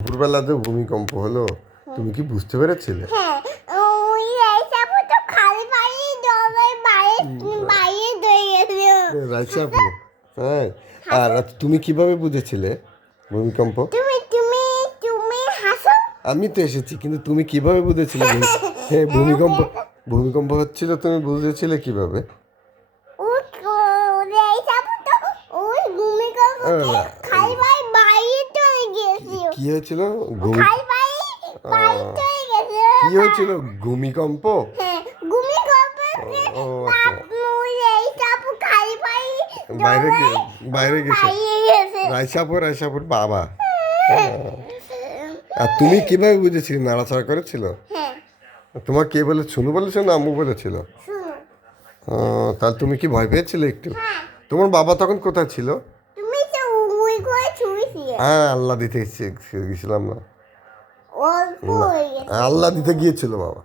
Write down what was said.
দুপুরবেলাতে ভূমিকম্প হলো, তুমি কি বুঝতে পেরেছিলে? হ্যাঁ, ওই রাইসাপু তো খালি পানি জলের বাইরে দই গেছিল। রাইসাপু, হ্যাঁ। আর তুমি কিভাবে বুঝেছিলে ভূমিকম্প? তুমি তুমি তুমি হাসো। আমি তো এসেছি, কিন্তু তুমি কিভাবে বুঝেছিলে হ্যাঁ ভূমিকম্প ভূমিকম্প হচ্ছিল, তুমি বুঝেছিলে কিভাবে? রাইসাপু তো ওই ভূমিকম্পতে খালি পানি বাইরে চলে গিয়েছিল। কি হয়েছিল? খালি পানি বাইরে চলে গেছিল। কি হয়েছিল? ভূমিকম্প? হ্যাঁ, ভূমিকম্পতে ও আচ্ছা, ওই রাইসাপু খালি পানি বাইরে বাইরে গেছে বাইরে গেছে। রাইসাপুর বাবা। আর তুমি কিভাবে বুঝেছিলে? নাড়াচাড়া করেছিল? হ্যাঁ, তোমার কে বলে, শুনু বলেছিল না আম্মু বলেছিল? শুনো। তাহলে তুমি কি ভয় পেয়েছিলে একটু? হ্যাঁ, তোমার বাবা তখন কোথায় ছিল? তুমি তো ওই করে ছুঁয়েছিলে। হ্যাঁ, আল্লাহ দিতে গেছিলাম না। অল্প হয়ে গেছে। আল্লাহ দিতে গিয়েছিল বাবা।